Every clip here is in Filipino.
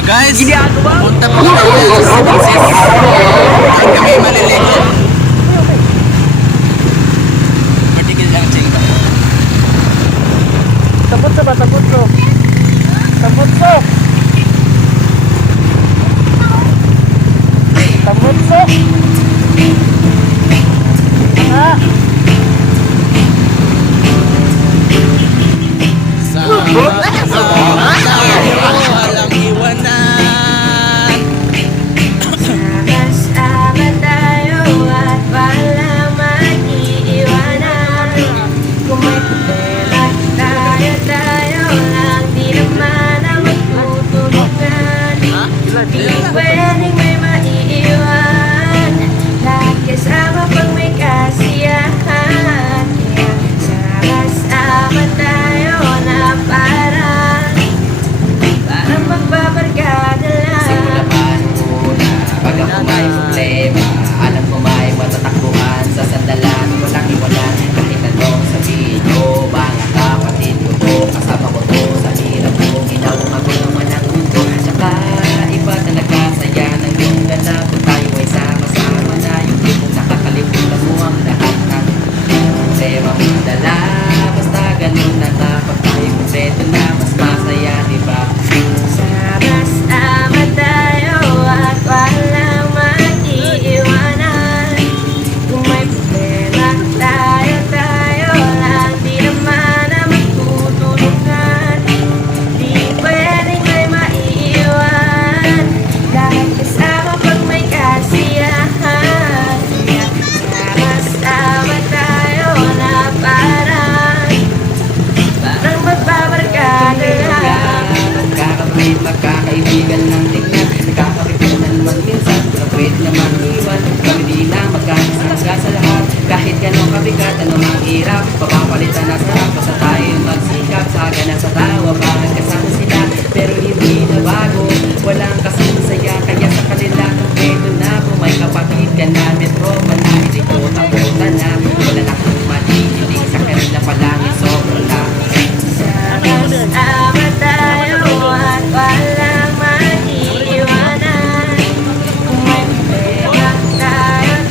Guys, punta po kami sa Princess. Doon kami maliligo. Matigil lang, Ching. Tapos sa ba? Tapos ko. Tapos ko. Tapos ko. Ah. Walang iwanan. Sama-sama tayo at walang mag-iiwanan. Kung may problema tayo lang, di naman na magtutulungan. Di pwedeng may maiiwan, lahat kasama pag may kasiyahan. Kaya sama-sama tayo na parang magbabarkada lang. Simula pa muna, pag ako may problema, alam ko may matatakbuhan sa sandalan, walang iwanan. Kahit anong sabihin nyo, mga kapatid ko to, kasama ko to sa hirap ko, ginawang ako naman ang mundo. Tsaka iba talaga saya ng iyong ganap, kung tayo ay sama-sama na, yung tipong nakakalimutan mo ang lahat ng problema mong dala. Basta ganun na kapag tayo kompleto na, mas masaya, diba? Sama-sama tayo at walang mag-iiwanan. Kung may problema tayo lang, di naman na magtutulungan. Di pwedeng may maiiwan, lahat kasama pag may kasiyahan. Kaya sama-sama tayo na parang magbabarkada lang. Magkakapit, magkakaibigan ng tignan, nagkakapitan man minsan, kapit naman iwan. Kami di na magkakasangga sa lahat, kahit ganong kabigat, anong ang hirap, papapalitan na sarap. Basta tayo magsikap, saga na sa tawa, bakit kasama sila, pero hindi na bago, walang kasama saya. Kaya sa kanila, kompleto na, kung may kapatid ka na, metro pa na, hindi ko takutan na, wala na kong hindi sa kanila palangin, sobrang laki. Sama-sama tayo at walang mag-iiwanan. Kung may problema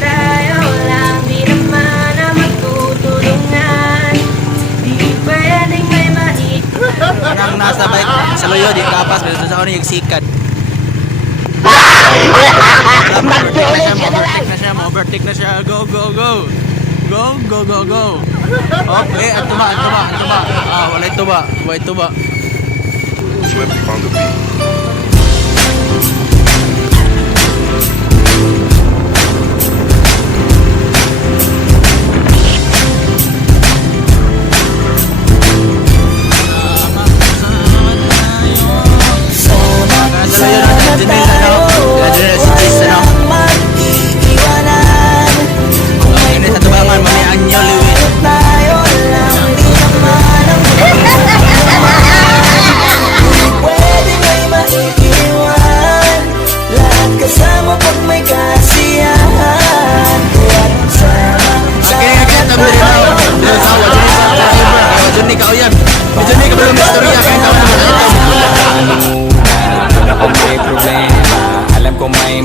tayo lang, di naman na magtutulungan. Di pwedeng may maiiwan. Parang nasa bike sa loyo, di kapas, pero sa ano yung sikat. Overtake na siya. Go, go, go. Go, go, go, go. Okay, ang tuba. Walay tuba. Swift on the beat.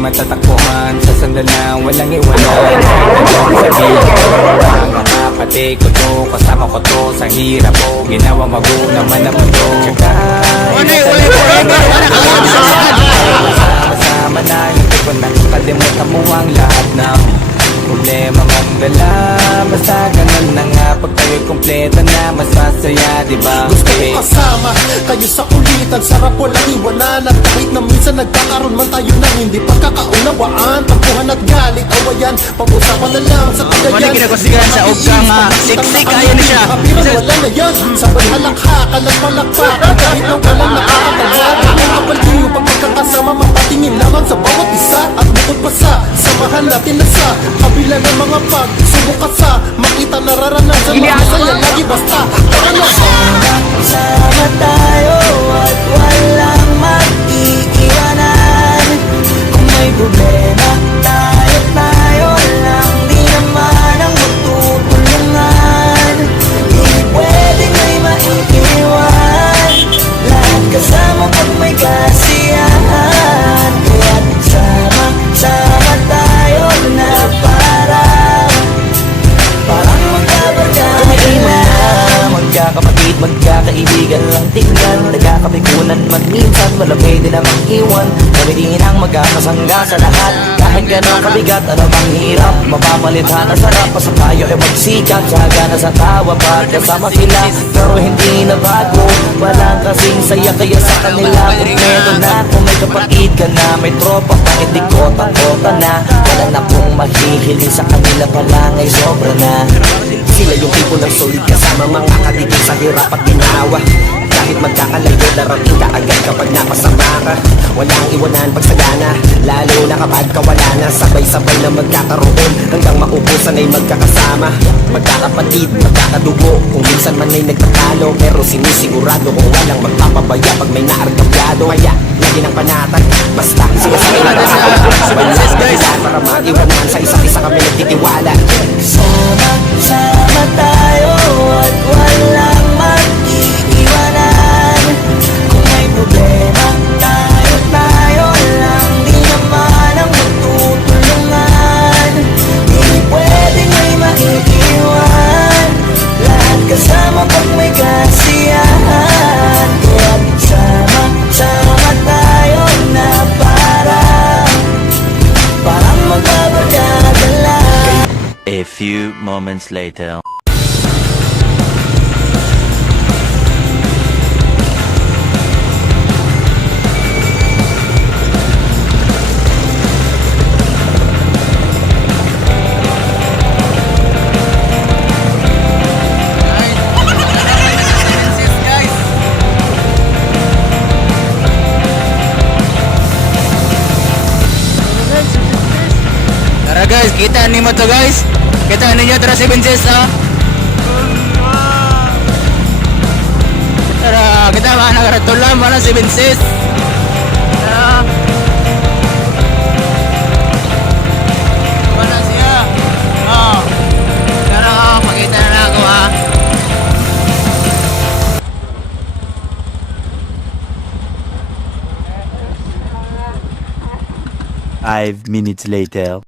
Matatakbuhan sa sandalan, walang iwanan. Sabihin mga kapatid ko to, kasama ko to sa hirap ko, ginawa magulang man ang mundo. Tsaka sama-sama na, hindi ko nakakalimutan mo ang lahat ng problema mong dala. Basta ganun na nga, pag tayo'y kompleto na, mas masaya, diba? Gusto ko kasama kayo sa kulitan, sarap walang iwanan. At kahit na minsan nagkakaroon man tayo ng hindi pagkakaunawaan, tampuhan at galit, awayan, pag-usapan na lang sa tagayan. Mali kinakasigan sa ugkang siksik, ayan na siya. Kapiran wala na yan, sabay halakhakan at palakpakan, kahit na walang nakakatawa. Ang kapaliw, pag magkakasama, mapatingin lamang sa bawat isa. At bukod pa sa samahan natin na sa kabila ng mga pagsubok at sa makita nararanasan, masaya lagi basta tara na. Sama tayo at walang mag-iiwanan. Kung may problema tayo lang, di naman ang magtutulungan. Di pwedeng may maiiwan, lahat kasama pwede namang iwan. Kami din ang magkakasangga sa lahat. Kahit gano'ng kabigat, ano bang hirap, mapapalitan ang sarap. Basta tayo ay magsikat, sagana sa tawa, pagkasama sila. Pero hindi na bago, walang kasing saya. Kaya sa kanila, kumpleto na. Kung may kapatid ka na, may tropa ka, hindi kota-kota na. Wala na pong maghihiling sa kanila pala, ngay sobra na. Sila yung tipo ng solid kasama, mga kadigil sa hirap at ginawa. Kahit magkakalayo, darating ka agad kapag napasama ka. Walang iwanan pag sagana, lalo na kapag kawala na. Sabay-sabay na magkakaroon, hanggang maubusan ay magkakasama. Magkakapatid, magkakadugo, kung minsan man ay nagtatalo. Pero sinisigurado kung walang magpapabaya pag may naargabyado. Kaya, lagi ng panatag, basta sila sa guys, para maiwanan sa isa't isa kami nagtitiwala. Sama-sama tayo at walang mag-iiwanan. Kung may problema, tayo lang, di naman ang magtutulungan. Di pwedeng may maiiwan, lahat kasama pag may kasiyahan. Kaya sama-sama tayo na parang magbabarkada lang. A few moments later. Tara guys, kita ni mo to guys. Kita ninyo tara 7 sis oh. Tara, kita mana karatulan mana 7 sis. Tara. Mana siya? Oh. Tara, pakita na ako ha. Five minutes later.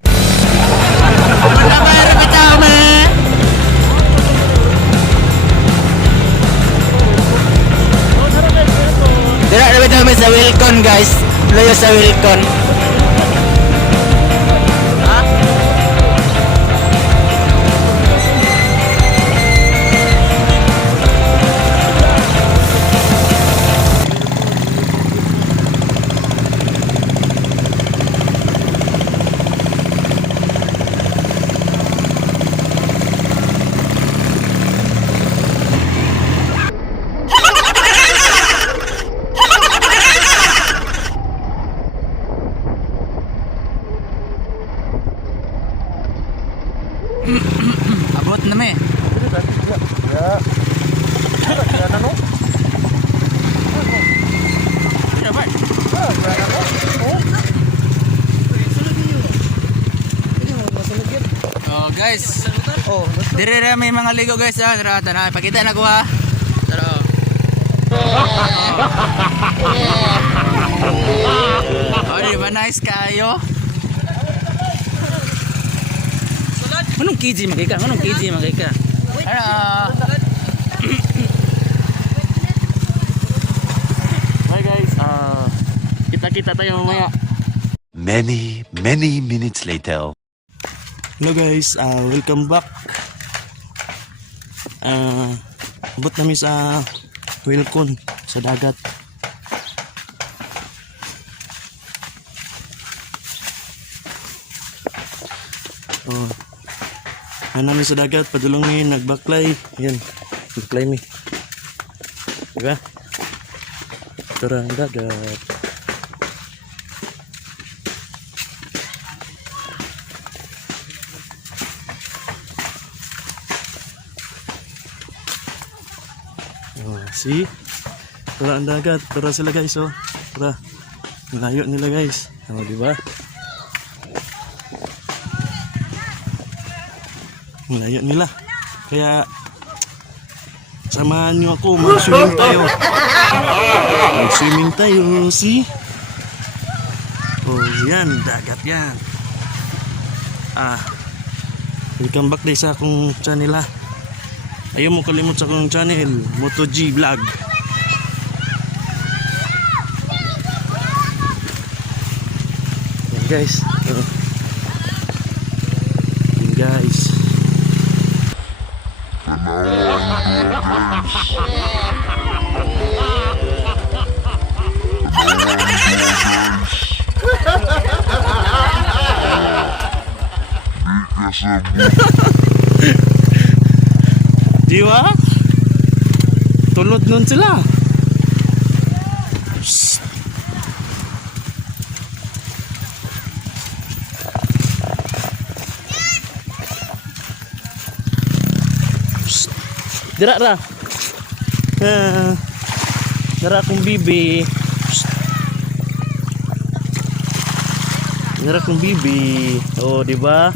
Dira na bitaw sa Wilcon guys. Layo sa Wilcon. Abot na me. Oh guys. Dire ra may mga ligo guys ha. Tara, tara, pakita na ko ha. Tara. Oh, di ba nice kayo? Anong KG magika? Anong KG magika? Bye guys. Kita-kita tayo mamaya. Many minutes later. Hello guys, welcome back. Abot namin sa Wilcon, sa dagat. Namin sa dagat, padulong ni nagbaklay. Yan, nagbaklay mi. Diba? Ito ang dagat. See? Tara ang dagat. Tara sila guys oh. Tara. Layo nila guys. Oh, di ba? Layo nila. Kaya samahan niyo ako. Mag-swimming tayo. Mag-swimming tayo. See? Oh, yan. Dagat yan. Welcome back din sa akong channel ha. Ayaw mo kalimut sa akong channel, Moto G Vlog. guys. Yun, guys. Diwa? Tulot nun sila. Shh. Shh. Dira ra. Dira kong bibi. Shh. Dira kong bibi. Oh, di ba?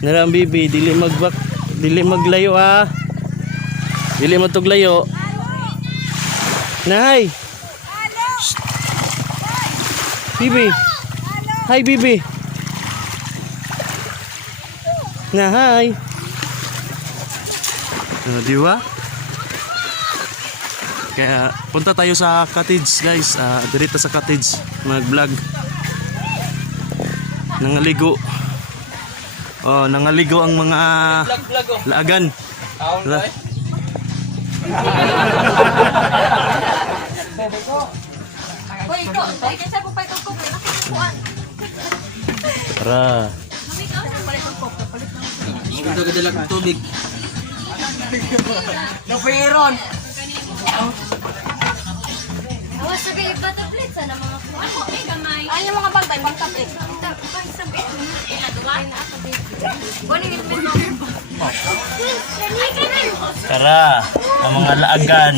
Nara ang bibi, dili maglayo ah. Dili matuglayo. Nahay. Shh. Bibi. Hi bibi. Nahay. Di ba? Kaya punta tayo sa cottage guys. Dirito sa cottage mag-vlog. Nangaligo. Oh, nangaligo ang mga laagan. Tara. Tara. Ito kadala ng tubig. Napiron. Awas sabi butterflies sana mga kuan. Okay gamay. Ay yung mga bantay bang tapit. Pag sabi inaduan na ako dito. Boni ni mo. Tara, ang mga laagan.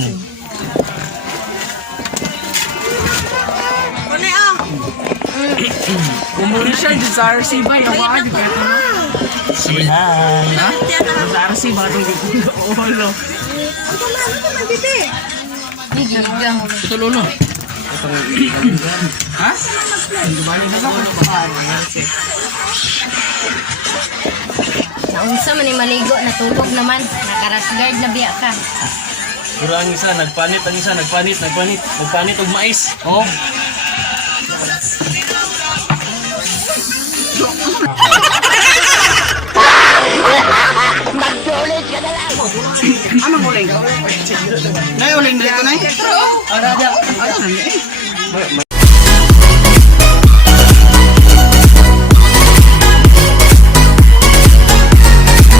Ano ang? Kumuli siya dito sa RC ba? Yung mga dito. Say hi. Sa RC ba? Olo. Ito lolo. Ha? Gumali na ba? Naunsa man ni maligo natulog naman. Naka-rash na biya ka. Pero ang isa, nagpanit og mais. Oh. Anong uling? Nay uling dito nay? Ara dia. Ano